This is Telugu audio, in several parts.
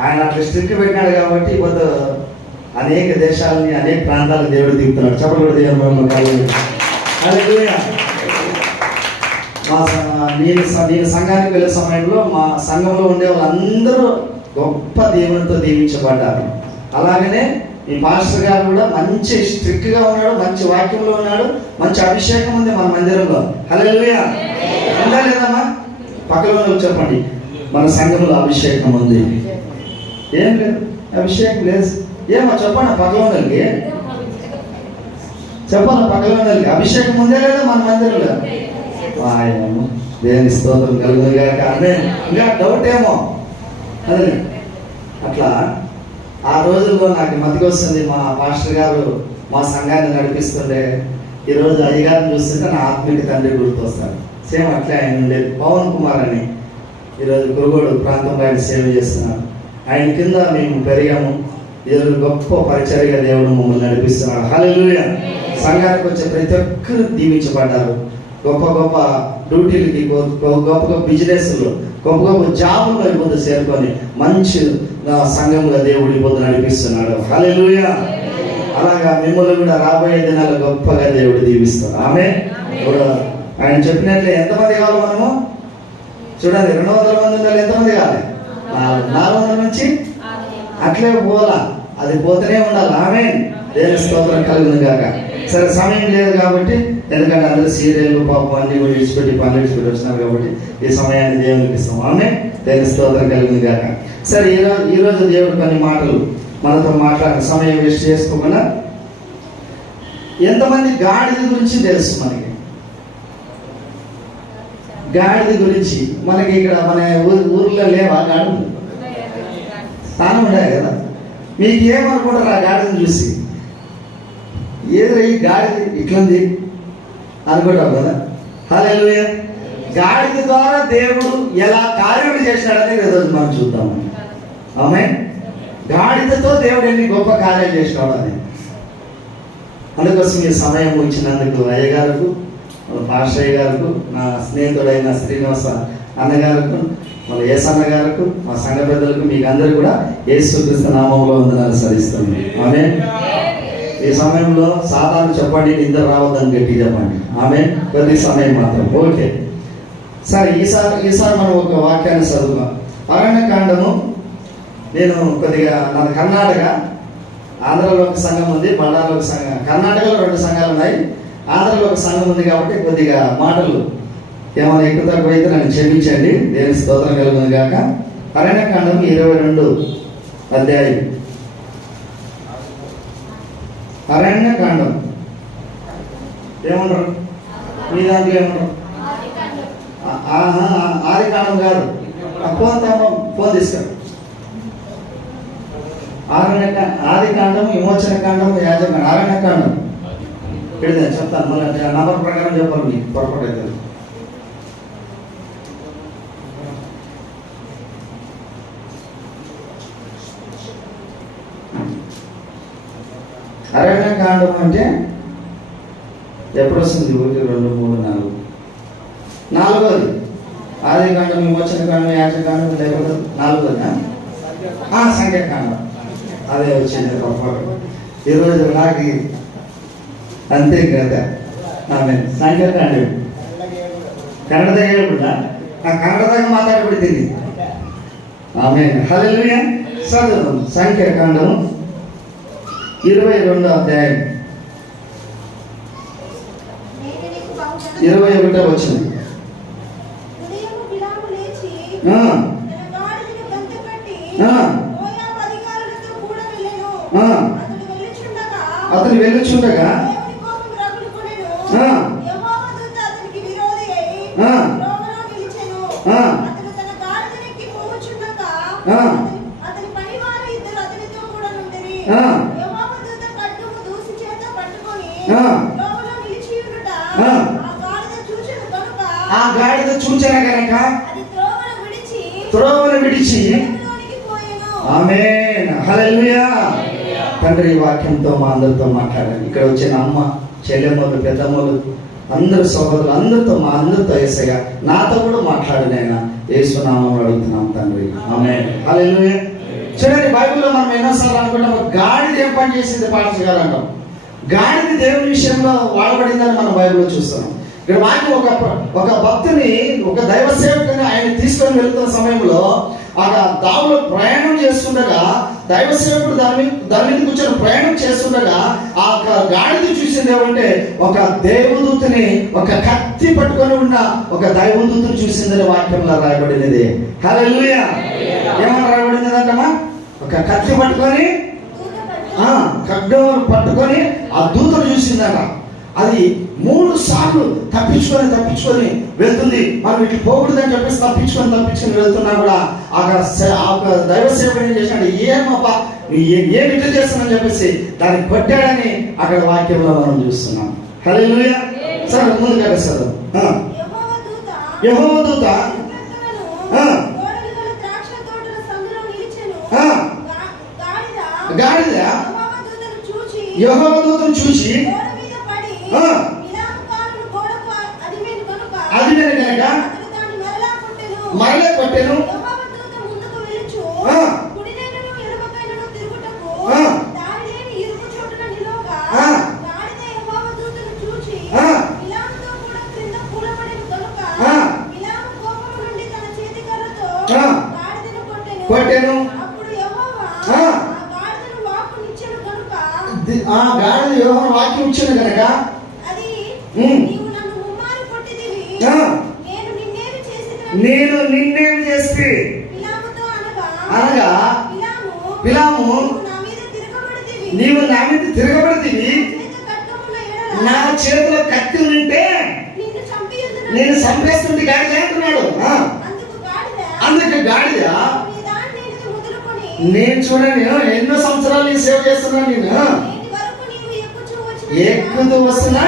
ఆయన అట్లా స్ట్రిక్ట్ పెట్టినాడు కాబట్టి ఇప్పుడు అనేక దేశాలని అనేక ప్రాంతాలకు దేవుడు దిగుతున్నాడు. చెప్పలు దేవుడు మా నేను స- నేను సంఘానికి వెళ్ళే సమయంలో మా సంఘంలో ఉండే వాళ్ళందరూ గొప్ప దేవునితో దీవించబడ్డారు. అలాగనే ఈ పాస్టర్ గారు కూడా మంచి స్ట్రిక్ట్గా ఉన్నాడు మంచి వాక్యంలో ఉన్నాడు మంచి అభిషేకం ఉంది మన మందిరంలో. హల్లెలూయా. ఉందా లేదమ్మా పక్కలో ఉన్న చెప్పండి. మన సంఘంలో అభిషేకం ఉంది. ఏం లేదు అభిషేకం లేదు ఏమో చెప్పండి పక్కన చెప్పాలి పక్కన అభిషేకం ఉందే లేదా మన మందిరంలో? వాయమ్మ, దేని స్తోత్రం కలుగును గాక. అదే ఇంకా డౌట్ ఏమో? అదే. అట్లా ఆ రోజుల్లో నాకు మతికొస్తుంది మా మాస్టర్ గారు మా సంఘాన్ని నడిపిస్తుండే ఈరోజు అయ్యగారిని చూస్తుంటే నా ఆత్మీయ తండ్రి గుర్తొస్తాను సేమ్ అట్లే ఆయన ఉండేది. పవన్ కుమార్ అని. ఈరోజు గురుగోడు ప్రాంతంలో ఆయన సేవ చేస్తున్నారు. ఆయన కింద మేము పెరిగాము. ఏదో గొప్ప పరిచర్యగా దేవుడు మమ్మల్ని నడిపిస్తున్నాడు. హల్లెలూయా సంఘానికి వచ్చే ప్రతి ఒక్కరు దీవించబడ్డారు. గొప్ప గొప్ప డ్యూటీలకి గొప్ప గొప్ప బిజినెస్లు గొప్ప గొప్ప జాబుల్లో ఇప్పుడు చేరుకొని మంచి ఆ, సంఘంగా దేవుడు ఇప్పుడు నడిపిస్తున్నాడు. హల్లెలూయా అలాగా మిమ్మల్ని కూడా రాబోయే దినాలు గొప్పగా దేవుడు దీవిస్తాడు. ఆమె ఆయన చెప్పినట్లే ఎంతమంది కావాలి మనము? చూడండి రెండు వందల మంది ఉండాలి. ఎంతమంది కావాలి? నాలుగు నుంచి అట్లే పోలా అది పోతూనే ఉండాలి. ఆమె దేవుని స్తోత్రం కలిగింది కాక సరే సమయం లేదు కాబట్టి ఎందుకంటే అందరూ సీరియల్ పాపం అన్ని కూడా విడిచిపెట్టి పనులు విడిచిపెట్టి వచ్చినారు కాబట్టి ఈ సమయాన్ని దేవునికి ఇస్తాం. ఆమె దేవుని స్తోత్రం కలిగింది కాక సరే ఈ రోజు ఈ రోజు దేవుడు కొన్ని మాటలు మనతో మాట్లాడిన సమయం వేస్ట్ చేసుకోకుండా ఎంతమంది గాడిద గురించి తెలుసు మనకి. గాడిద గురించి మనకి ఇక్కడ మన ఊరు ఊర్లో లేవా గాడిద? స్థానం ఉండాలి కదా. మీకు ఏమనుకుంటారు ఆ గాడిదని చూసి? ఏదో ఈ గాడిద ఇట్లుంది అనుకుంటాం కదా. హలో గాడిద ద్వారా దేవుడు ఎలా కార్యములు చేసినాడని ఈరోజు మనం చూద్దాం. ఆమె గాడిదతో దేవుడు ఎన్ని గొప్ప కార్యాలు చేసినాడు అని. అందుకోసం ఈ సమయం ఇచ్చినందుకు అయ్యగారుకు పాషయ్య గారికి నా స్నేహితుడైన శ్రీనివాస అన్నగారికి మన ఏసన్న గారికి మా సంఘ పెద్దలకు మీకు అందరు కూడా ఏసుక్రీస్తు నామంలో వందనాలు సరిస్తుంది ఆమె ఈ సమయంలో సాధారణ చెప్పండి నిద్ర రావద్దని గట్టి చెప్పండి. ఆమె కొద్ది సమయం మాత్రం. ఓకే. సరే ఈసారి ఈసారి మనం ఒక వాక్యాన్ని చదువుదాం. అరణ్యకాండము నేను కొద్దిగా మన కర్ణాటక ఆంధ్రలో ఒక సంఘం ఉంది బళ్ళారిలో ఒక సంఘం. కర్ణాటకలో రెండు సంఘాలు ఉన్నాయి ఆంధ్రలో ఒక సంఘం ఉంది కాబట్టి కొద్దిగా మాటలు ఏమైనా ఎక్కువ తక్కువ అయితే నన్ను క్షమించండి. దేని స్తోత్రం కలుగుతుంది కాక అరణ్యకాండం ఇరవై రెండు అధ్యాయం. అరణ్యకాండం ఏమంటారు? మీ దాంట్లో ఏమంటారు? ఆది కాండం కాదు. ఆ ఫోన్ తమ్మ ఫోన్ తీసుకురా ఆరణ్య ఆది కాండం విమోచన కాండం యాజక అరణ్యకాండం కాండం పెడితే చెప్తాను. మళ్ళీ నంబర్ ప్రకారం చెప్పాలి మీకు. పొరపాటు అయితే. అరణ్య కాండం అంటే ఎప్పుడు వస్తుంది ఒకటి రెండు మూడు నాలుగు. నాలుగోది. ఆది కాండం విమోచన కాండం యాచ కాండం లేకపోతే నాలుగోది ఆ? సంఖ్యాకాండం అదే వచ్చింది పొరపాటు. ఈరోజు నాకు అంతే కదా ఆమె సంఖ్యాకాండం కన్నడ దగ్గర కూడా ఆ కన్నడ దగ్గర మాట్లాడబడింది ఆమె హల్లెలూయా చదువు సంఖ్యాకాండం ఇరవై రెండో అధ్యాయం. ఇరవై ఒకటో వచ్చింది ఉదయము బిలాము లేచి ఆ, తన గాడిదను గంతకట్టి ఆ. మోయాబు అధికారులతో కూడా వెళ్ళెను. ఆ. అతడు వెళ్ళుచుండగా అతను వెళ్ళుచుండగా దేవుని కోపం రగులుకొనెను. ఆ. యెహోవా దూత అతనికి విరోధి అయి ఆ. త్రోవలో నిలిచెను. ఆ. అతడు తన గాడిదనెక్కి పోవుచుండగా ఆ. అతని- అతని పనివారు ఇద్దరు అతనితో కూడా నుండిరి. ఆ. యెహోవా దూత ఖడ్గము దూసి చేత పట్టుకొని ఆ. త్రోవలో నిలిచియుండుట ఆ. ఆ గాడిద చూచెను కనుక ఆ గాడిద చూచిన కనుక అది త్రోవను విడిచి త్రోవను విడిచి హల్లెలూయా. తండ్రి వాక్యంతో మా అందరితో మాట్లాడండి ఇక్కడ వచ్చిన అమ్మ చెల్లెమ్మలు పెద్దమ్మలు అందరు సోదరులు అందరితో మా అందరితో ఏసయ్య నాతో కూడా మాట్లాడు నేను యేసునామం అడుగుతున్నాం తండ్రి. ఆమె హల్లెలూయా. చూడండి బైబిల్లో మనం ఎన్నోసార్లు అనుకుంటాం గాడిద ఏం పని చేసింది పాఠశాల అంటాం. గాడిద దేవుని విషయంలో వాడబడిందని మనం బైబిల్లో చూస్తున్నాం. ఇక్కడ వాక్యం ఒక ఒక భక్తుని ఒక దైవ సేవకుని ఆయన తీసుకొని వెళ్తున్న సమయంలో ఆ దావులో ప్రయాణం చేస్తుండగా దైవ సేవకుడు దాని మీద దాని మీద కూర్చొని ప్రయాణం చేస్తుండగా ఆ యొక్క గాడిని చూసింది ఏమంటే ఒక దేవదూతని ఒక కత్తి పట్టుకొని ఉన్న ఒక దైవదూతను చూసిందని వాక్యంలో రాయబడినది. హల్లెలూయా! ఏమని రాయబడినది అంటమా ఒక కత్తి పట్టుకొని దూత ఖడ్గం పట్టుకొని ఆ దూతను చూసిందట. అది మూడు సార్లు తప్పించుకొని తప్పించుకొని వెళ్తుంది. మనం ఇట్లా పోకూడదని చెప్పేసి తప్పించుకొని తప్పించుకొని వెళ్తున్నా కూడా ఆ దైవ సేవకుడు ఏం చేశాడు ఏమప్పా ఏ- ఇట్లా చేస్తానని చెప్పేసి దాన్ని కొట్టాడని అక్కడ వాక్యంలో మనం చూస్తున్నాం. హల్లెలూయా. సరే ముందు కదా సార్ యెహోవా దూత. యెహోవా దూత ప్రక్కలను ఆ. గోడలు గల ద్రాక్ష తోటల సందులో నిలిచెను. ఆ. గా- గాడిద గాడిద యెహోవా దూతను చూచి యెహోవా దూతను చూసి గోడ మీద పడి ఆ. బిలాము కాలును గోడకు అదిమేను కనుక అదిమేను గనుక అతడు దాన్ని మరలా కొట్టెను. మరలా కొట్టెను. యెహోవా దూత ముందుకు వెలుచు ఆ. కుడినైనను ఎడమకైనను తిరుగుటకు ఆ. దారి లేని ఇరుకు చోటున నిలువగా ఆ. గాడిద యెహోవా దూతను చూచి ఆ. బిలాముతో కూడా క్రింద కూలబడెను కనుక ఆ. బిలాము కోపము నుండి తన చేతి కర్రతో ఆ. గాడిదను కొట్టెను. ఆ. గాడిద యోహన వాక్యం ఇచ్చింది కనుక. నేను నిన్నేం చేస్తే బిలాముతో అనగా బిలాము నీవు నా మీద తిరగబడితివి. నా చేతిలో కత్తి ఉంటే నేను చంపేస్తుంటే గాడిద అంటున్నాడు ఆ, అందుకు గాడిద అందుకే గాడిద నీ దాన్ని నేను మొదలుకొని నేను చూడండి ఎన్నో సంవత్సరాలు నీ సేవ చేస్తున్నాను నేను. ఎక్కుతూ వస్తున్నా?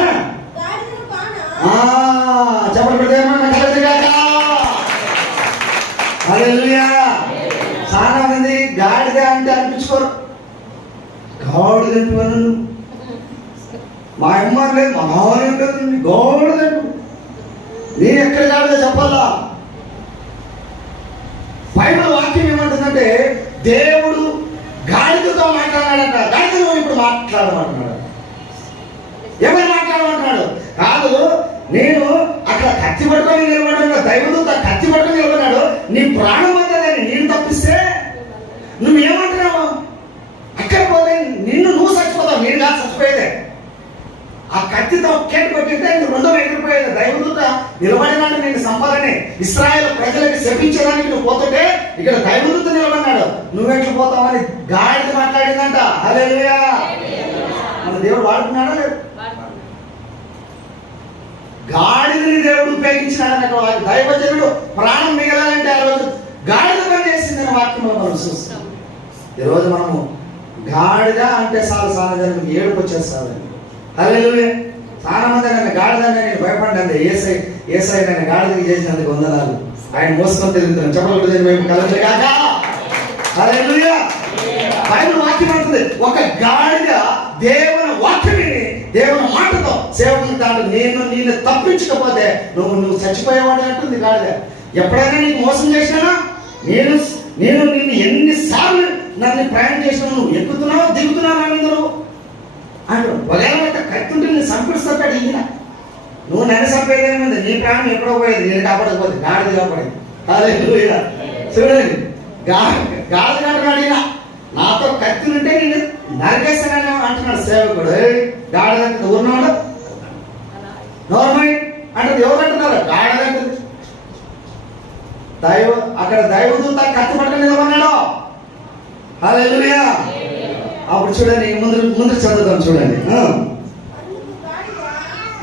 హల్లెలూయా. చాలా మంది గాడిద అంటే అనిపించుకోరు. అంటే వాళ్ళు మా అమ్మ లేదు మా మామయ్య లేదు గాడిద అంటు. నేను ఎక్కడ గాడిద చెప్పాలా? బైబిల్ వాక్యం ఏమంటుందంటే దేవుడు గాడిదతో మాట్లాడాడంట. గాడిదతో ఇప్పుడు మాట్లాడమంటున్నాడు. ఏమని మాట్లాడమంటున్నాడు? కాదు నేను అక్కడ కత్తి పట్టుకొని నిలబడి దైవదూత కత్తి పట్టుకొని నిలబడినాడు నీ ప్రాణం వద్దదని నేను తప్పిస్తే నువ్వేమంటున్నావు అక్కడ పోతే నిన్ను నువ్వు చచ్చిపోతావు నేను కాదు చచ్చిపోయేదే ఆ కత్తితో ఒక్కటి కొట్టితే రెండో ఎగిరిపోయేది. దైవదూత నిలబడినాడు నేను సంపాదనే. ఇస్రాయేల్ ప్రజలకు శపించడానికి నువ్వు పోతుంటే ఇక్కడ దైవదూత నిలబడినాడు. నువ్వెట్లు పోతావని గాడిద మాట్లాడిందంట. హల్లెలూయా. మన దేవుడు వాడుతున్నాడా లేదు గాడిదని దేవుడు ఉపయోగించినాడని అక్కడ వాక్యం. దైవజనుడు ప్రాణం మిగలాలంటే ఆ రోజు గాడిద పని చేసిందని వాక్యంలో మనం చూస్తాం. ఈరోజు మనము గాడిద అంటే చాలా జనం ఏడుపు వచ్చేస్తాదండి హల్లెలూయా. చాలా మంది నన్ను గాడిదని నేను భయపడ్డాను. ఏసై ఏసై నన్ను గాడిదకి చేసినందుకు వందనాలు. ఆయన మోసుకొని తిరుగుతున్నాను చెప్పలేదు మేము కలదు కాక. అదే బైబిల్ వాక్యం అంటుంది ఒక గాడిద దేవుని వాక్యమే దేవుని మాటతో సేవకుని తాను నేను నిన్ను తప్పించకపోతే నువ్వు నువ్వు చచ్చిపోయేవాడు అంటుంది గాడిద. ఎప్పుడైనా నీకు మోసం చేసినా నేను నేను నిన్ను ఎన్నిసార్లు నన్ను ప్రయాణం చేసినా నువ్వు ఎక్కుతున్నావు దిగుతున్నావు అందరూ మీద ఒకవేళ నిన్ను కత్తి ఈయన నువ్వు నన్ను ఉంది. నీ ప్రాణం ఎక్కడో పోయేది. నేను కాపాడకపోతే గాడిది కాపాడేది. అదే చూడండి. గా గాడిద కాపాడు ఈయన నాతో కత్తి ఉంటే నేను నరికేస్తానని అంటున్నాడు సేవకుడు. ఏయ్, గాడిద అంటే ఊరినాడు అంటే ఎవరు అంటున్నారు? గాడిద దైవ అక్కడ దైవదూత కత్తి పట్టుకుని నిలబడినాడు హల్లెలూయా. అప్పుడు చూడండి ముందు ముందు చదువుతాం చూడండి.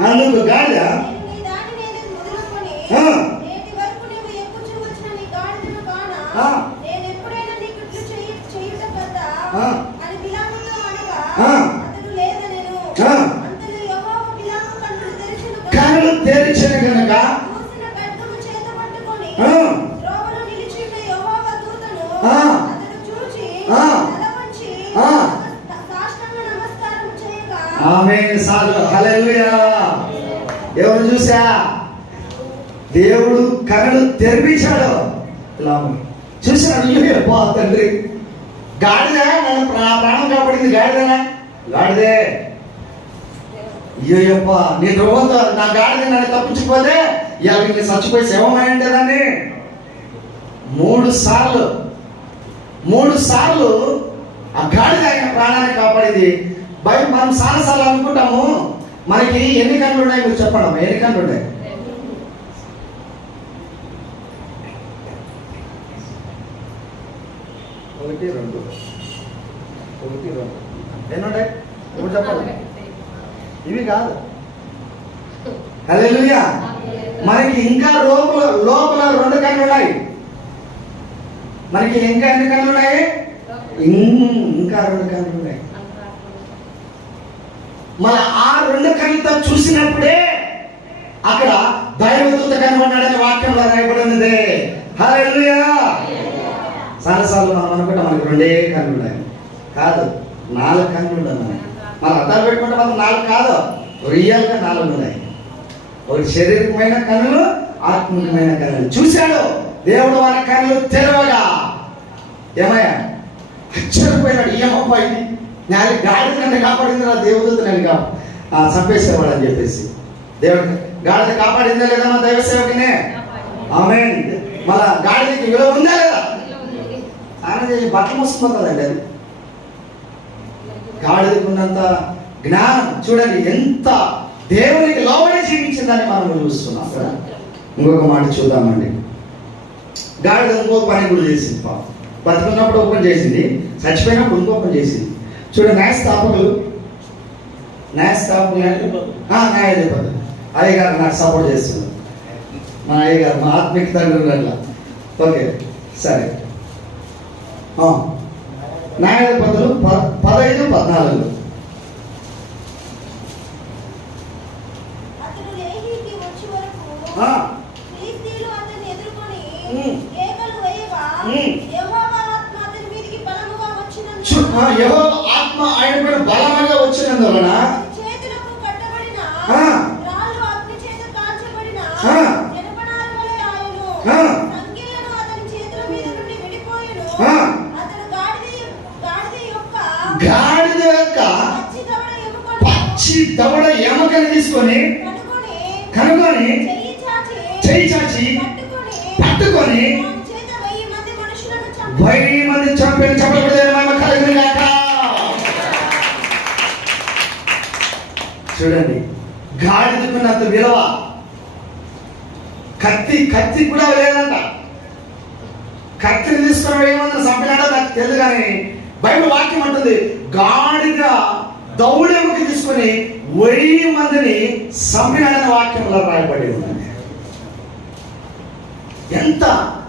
అందుకు గాడిద ఆ. గాడిదే నన్ను ప్రా- నా ప్రాణం కాపాడింది గాడిదేనా గాడిదే. అయ్యోయప్ప నీ ద్రోహంతో నా గాడిద నన్ను తప్పించకపోతే ఇవాళ నేను చచ్చిపోయి శవమైండే దాన్ని మూడు సార్లు మూడు సార్లు ఆ గాడిద ఆయన ప్రాణాన్ని కాపాడింది. బయట మనం సారసార్లు అనుకుంటాము. మనకి ఎన్ని కళ్ళు ఉన్నాయి మీరు చెప్పడం ఎన్ని కళ్ళు ఉన్నాయి? ఒకటి రెండు. ఒకటి రెండు. ఎన్ని ఉన్నాయి ఇప్పుడు చెప్పండి ఇవి కాదు. హల్లెలూయా. మనకి ఇంకా లోపల లోపల రెండు కళ్ళు ఉన్నాయి మనకి ఇంకా ఎన్ని కళ్ళు ఉన్నాయి ఇంకా రెండు కళ్ళు ఉన్నాయి మన ఆ రెండు కళ్ళతో చూసినప్పుడే అక్కడ దైవదూత కనబడ్డాడని వాక్యంలో రాయబడినదే. హలో చాలాసార్లు మనం అనుకుంటాం మనకి రెండే కళ్ళు ఉన్నాయి కాదు నాలుగు కళ్ళు ఉన్నాయి మనకి. మన అద్దాలు పెట్టుకుంటే మనం నాలుగు కాదు రియల్గా నాలుగు ఉన్నాయి ఒకటి శారీరకమైన కన్నులు ఆత్మికమైన కన్నులు. చూశాడు? దేవుడు వాళ్ళ కన్నులు తెరవగా. ఏమయ్యా? ఆశ్చర్యపోయినాడు ఏమప్పా ఇది. నేను గాడిద కంటే కాపాడింది నా దేవుడు నేను కా చంపేసేవాడు అని చెప్పేసి. దేవుడు గాడిద కాపాడిందా లేదా మా దైవ సేవకినే? ఆమె మన గాడిదకి విలువ ఉందా లేదా? ఆయన చేసి బట్టలు మూసుకుపోతుందండి అది. గాడిదకు ఉన్నంత జ్ఞానం చూడండి ఎంత దేవునికి లోబడి జీవించిందని మనం చూస్తున్నాం కదా. ఇంకొక మాట చూద్దామండి. గాడిద ఇంకో పని కూడా చేసింది పాపం. బతుకున్నప్పుడు ఓపెన్ చేసింది చచ్చిపోయినప్పుడు ఇంకో పని చేసింది. చూడండి న్యాయ స్థాపకులు న్యాయ స్థాపకులు అంటే న్యాయాధిపతులు. అయ్య గారు నాకు సపోర్ట్ చేస్తున్నారు. మా అయ్య గారు మా ఆత్మిక తండ్రి ఓకే సరే. న్యాయాధిపతులు పదహైదు పద్నాలుగు. అతడు లేహీకి వచ్చే వరకు ఆ, ఫిలిష్తీయులు తెలియదు కానీ బైబిల్ వాక్యం అంటుంది గాడిగా దౌడెముకి తీసుకొని వెయ్యి మందిని చంపినాడని వాక్యంలో రాయబడి ఉంది. ఎంత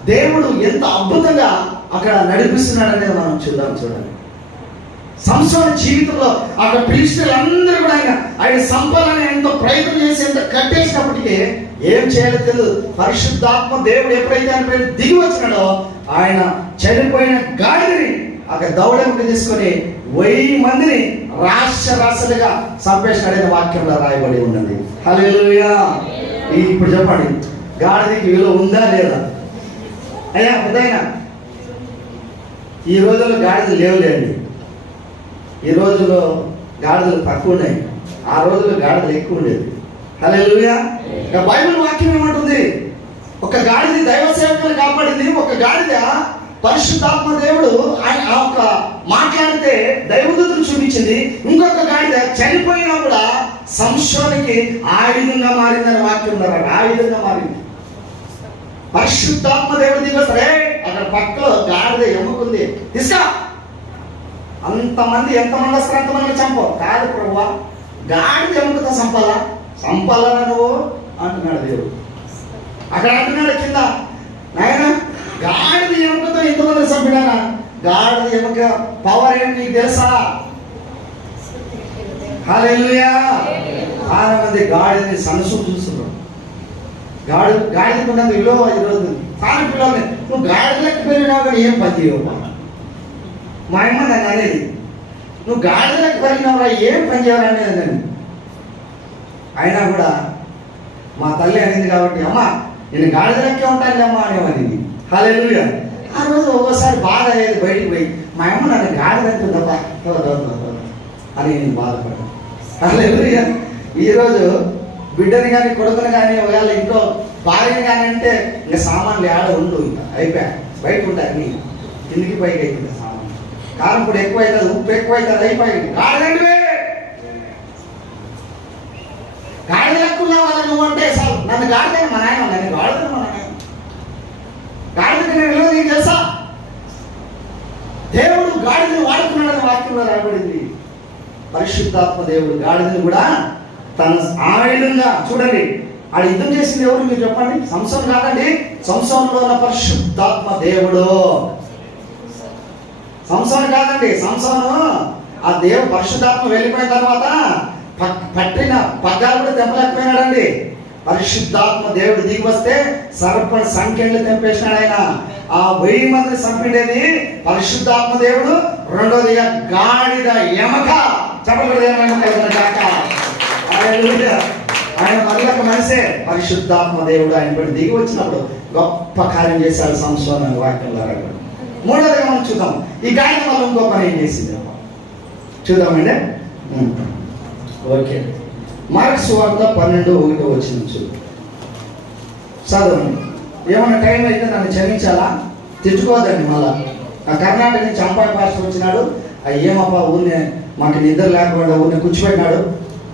దేవుడు ఎంత అద్భుతంగా అక్కడ నడిపిస్తున్నాడనేది మనం చూద్దాం చూడండి. సంసార జీవితంలో అక్కడ పిలిచినందరూ కూడా ఆయన ఆయన సంపాలని ఎంతో ప్రయత్నం చేసి ఎంత కట్టేసినప్పటికీ ఏం చేయాలో తెలియదు పరిశుద్ధాత్మ దేవుడు ఎప్పుడైతే ఆయన దిగి వచ్చినాడో ఆయన చనిపోయిన గాడిని అక్కడ దౌడంకి తీసుకొని వెయ్యి మందిని రాష్ట్ర రాష్ట్రాలుగా చంపేసినాడనే వాక్యంలో రాయబడి ఉన్నది. హలో ఇప్పుడు చెప్పండి గాడిదకి విలువ ఉందా లేదా? అయ్యా పెద్దయినా ఈ రోజుల్లో గాడిదలు లేవులేండి ఈ రోజుల్లో గాడిదలు తక్కువ ఉన్నాయి. ఆ రోజుల్లో గాడిదలు ఎక్కువ ఉండేది హలో బైబిల్ వాక్యం ఏమంటుంది? ఒక గాడిది దైవ సేవకులు కాపాడింది ఒక గాడిద పరిశుద్ధాత్మ దేవుడు ఆయన ఆ ఒక మాట్లాడితే దైవదూతలు చూపించింది. ఇంకొక గాడిద చనిపోయినా కూడా సంశోనికి ఆయుధంగా మారిందని వాక్యం ఉన్నారు ఆయుధంగా మారింది. పరిశుద్ధాత్మ దేవుడు దిగొస్తారే అక్కడ పక్కలో గాడిద ఎముకుంది. తీసుకా అంతమంది ఎంతమంది వస్తారు? అంతమంది చంపవు. కాదు ప్రభు గాడిద ఎముకతో చంపాలా? చంపాలా నువ్వు? అంటున్నాడు దేవుడు. అక్కడ అంటున్నాడు కింద. నాయన గాడిది ఎముకతో ఇంతమంది చంపినానా గాడిద ఎముక పవర్ ఏంటి నీకు తెలుసా? చాలా మంది గాడిదని సనసు చూస్తున్నారు. గాడి గాడిదకు ఉన్నంత విలువ ఈరోజు చాలా పిల్లల్ని నువ్వు గాడిదలకు పెరిగినా కానీ ఏం పని చేయవు మా అమ్మ నన్ను అనేది. నువ్వు గాడిదలకు పెరిగినావురా ఏం పని చేయాలనేది నన్ను. అయినా కూడా మా తల్లి అనేది కాబట్టి అమ్మ నేను గాడిదలకే ఉంటాను అమ్మ అనేవని హాలెలూయా ఆ రోజు ఒక్కోసారి బాధ అయ్యేది బయటికి పోయి మా అమ్మ నన్ను గాడిదంటుందబ్బా తో, అని నేను బాధపడ్డాను. హల్లెలూయా. ఈరోజు బిడ్డని కానీ కొడుకుని కానీ ఒకవేళ ఇంకో భార్యని కానీ అంటే ఇంకా సామాన్లు ఆడ ఉండు ఇంకా. అయిపోయా. బయట ఉంటాయి నీ కిందికి పైకి అయిపోయింది సామాన్లు. కారం కూడా ఎక్కువ అవుతుంది ఉప్పు ఎక్కువ అవుతుంది అయిపోయింది. గాడిదండి గాడిద ఎక్కువ వాళ్ళ నువ్వు అంటే చాలు. నన్ను గాడిదని మా నాయన నన్ను గాడిదని మా నాయన గాడిదకి నేను విలువ నీకు తెలుసా దేవుడు గాడిదని వాడుకున్నాడని వాక్యంలో రాయబడింది. పరిశుద్ధాత్మ దేవుడు గాడిదని కూడా తన ఆయుధంగా చూడండి. ఆడ యుద్ధం చేసింది ఎవరు? మీరు చెప్పండి. సంసం కాదండి. సంసంలో ఉన్న పరిశుద్ధాత్మ దేవుడు. సంసారం కాదండి. సంసారం ఆ దేవుడు పరిశుద్ధాత్మ వెళ్ళిపోయిన తర్వాత ప- పట్టిన పగ్గాలు కూడా తెంపలేకపోయినాడండి. పరిశుద్ధాత్మ దేవుడు దిగి వస్తే సర్ప సంఖ్యలు తెంపేసినాడు ఆయన. ఆ వెయ్యి మంది చంపిండేది పరిశుద్ధాత్మ దేవుడు. రెండోదిగా గాడిద ఎమక చెప్పకూడదు ఆయన ఒక మనిషే. పరిశుద్ధాత్మ దేవుడు ఆయన పడి దిగి వచ్చినప్పుడు గొప్ప కార్యం చేశాడు సంవత్సరం అని వాక్యంలో. మూడోదిగా మనం చూద్దాం. ఈ గాడిద వల్ల ఇంకో పని ఏం చేసింది చూద్దామండి. ఓకే. మార్క్స్ వార్త పన్నెండు ఒకటో వచ్చింది చూడు. చదవండి. ఏమన్నా టైం అయితే నన్ను క్షమించాలా? తిట్టుకోవద్దండి మళ్ళా. ఆ కర్ణాటక నుంచి అంపాయి పాస్టర్ వచ్చినాడు. ఆ ఏమప్పా ఊరినే మాకు నిద్ర లేకుండా ఊరిని కూర్చోబెట్టినాడు.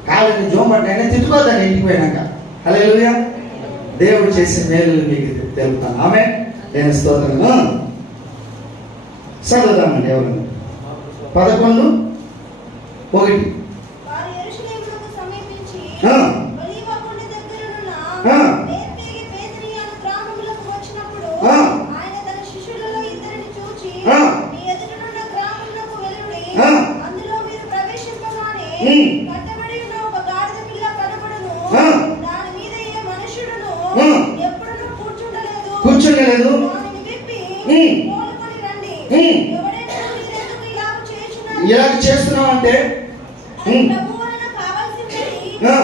కాళ్ళని జోమట్టినా తిట్టుకోవద్దండి ఇంటికి పోయినాక. హల్లెలూయా. దేవుడు చేసే మేలు మీకు తెలుపుతాను. ఆమె నేను స్తోత్రము. చదువుదామండి ఎవరు? పదకొండు. ఒకటి. ఆ. చేయుచున్నారు? ఇలా చేస్తున్నావు అంటే అది ఉమ్. ప్రభు వలన కావాల్సినది ఆ.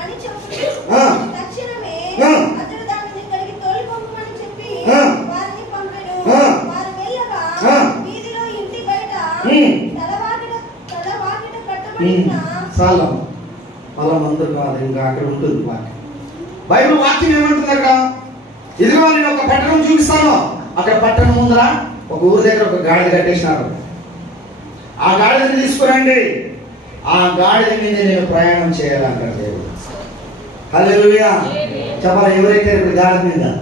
అని చెప్పుచు ఆ. తక్షణమే ఆ. అతడు దానిని ఇక్కడికి తోలి పంపమని చెప్పి ఆ. వారిని పంపెను ఆ. వారు వెళ్ళగా ఆ. వీధిలో ఇంటి బయట ఉమ్. తలవాకిట తలవాకిట కట్టబడిన చాలా వాళ్ళ మందులు కాదు ఇంకా అక్కడ ఉంటుంది వాక్యం బైబిల్ వాక్యం ఏమంటుంది అక్కడ ఇదిగో నేను ఒక పట్టణం చూపిస్తాను. అక్కడ పట్టణం ముందర ఒక ఊరి దగ్గర ఒక గాడిద కట్టేసినారు. ఆ గాడిదని తీసుకురండి. ఆ గాడిద మీద నేను ప్రయాణం చేయాలంటారు దేవుడు. హల్లెలూయా. చెప్పాలి ఎవరెక్కారు ఇప్పుడు గాడిద మీద?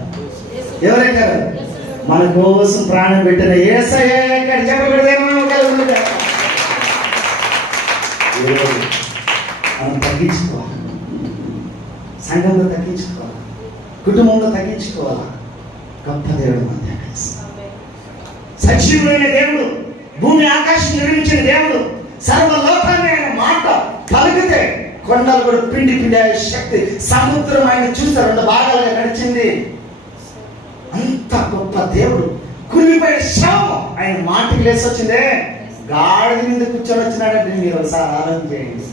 ఎవరెక్కారు మన కోసం ప్రాణం పెట్టిన ఏసయ్య ఎక్కడ చెప్పకూడదేమో మనం తగ్గించుకోవాలి. సంఘంలో తగ్గించుకోవాలి. కుటుంబంలో తగ్గించుకోవాలి? గొప్ప దేవుడు మన సజీవుడైన దేవుడు భూమి ఆకాశం నిర్మించిన దేవుడు సర్వలోకాన్ని ఆయన మాట పలికితే కొండలు కూడా పిండి పిండి అయ్యే శక్తి సముద్రం ఆయన చూస్తే రెండు భాగాలుగా నడిచింది. అంత గొప్ప దేవుడు. కులిపోయే శవం ఆయన మాటకి లేసి వచ్చిందే గాడిద మీద కూర్చొని వచ్చినాడంటే మీరు ఒకసారి ఆలోచన చేయండి.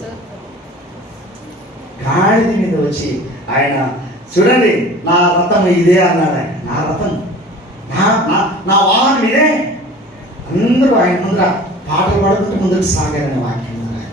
గాడిద మీద వచ్చి ఆయన చూడండి నా రథం ఇదే అన్నాడు ఆయన. నా రథం? నా నా వాహనం ఇదే? అందరూ ఆయన ముందర పాటలు పాడుకుంటూ ముందుకు సాగారని వాక్యం ఉంది.